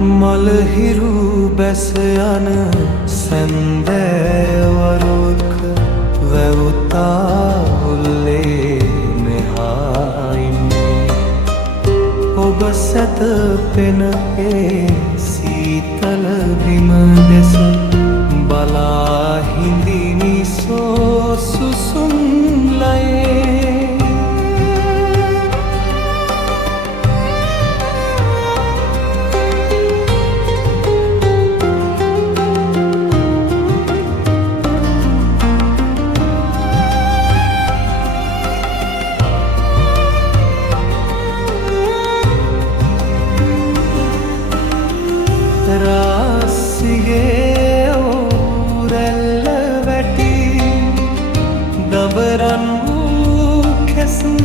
මලහිරු බැස යන සැන්දෑවරුවක වැවුතා උල්ලේ මෙහා ඉන්නේ. ඔබ සැතපෙන ඒ සීතල බිම දෙස බලා හිඳිනි සුසුම් ලයේ. රාසිගේ උරැල්ල වැටි දබරන් වූ කැසුම්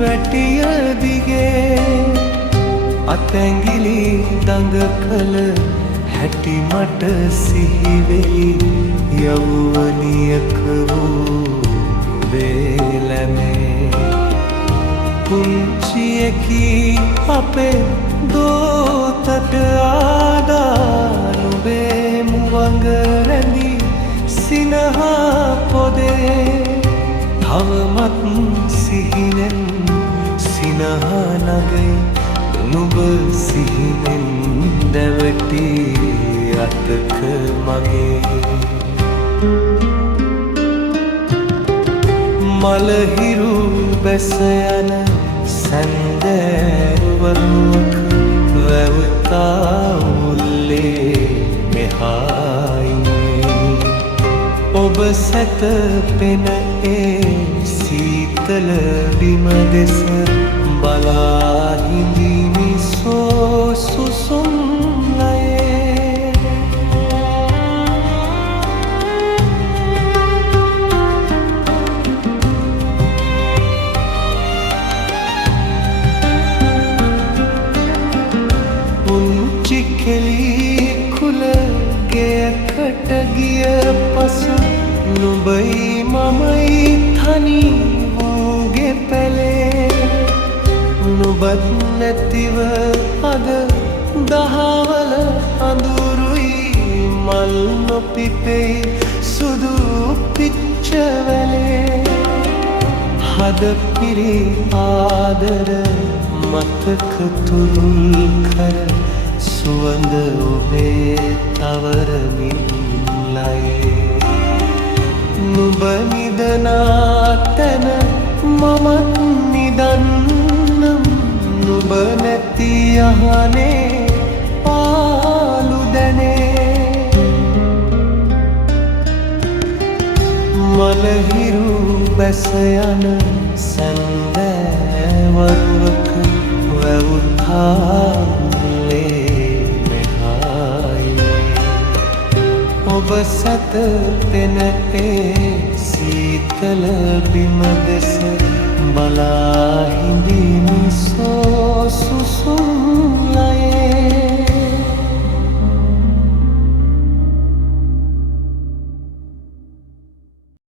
වැටිය දිගේ අතැඟිලි දඟ කළ හැටි මට සිහිවෙයි. යෞවනියක වූ බේලැමේ පුංචියකි අපේ දෝතට ආදානුබේ මුවඟ රැඳි සිනහා පොදේ තවමත් සිහිනෙන් සිනහා නගයි. නුඹ සිහිනෙන් දැවටි අතක මගේ මලහිරු බැස යන සැන්දෑවරුවක වැවුතා උල්ලේ මෙහා ඉන්නේ. ඔබ සැතපෙන ඒ සීතල බිම දෙස බලා හිඳිනි සුසුම් ලයේ. පුංචි කෙලි කුල ගෙයකට ගිය පසු නුඹයි මමයි තනි වූගේ පැලේ. නුඹත් නැතිව අද දහවල අඳුරුයි මල් නොපිපෙයි සුදු පිච්චවැලේ. හද පිරි ආදර මතක තුරුල් කර සුවඳ ඔබේ තවරමින් ලයේ. නුඹ නිදනා තැන මමත් නිදන්නම්. නුඹ නැති අහනේ පාලු දැනේ. මලහිරු බැස යන සැන්දෑවරුවක වැවුතා උල්ලේ මෙහා ඉන්නේ. ඔබ සැතපෙන ඒ සීතල බිම දෙස බලා හිඳිනි සුසුම්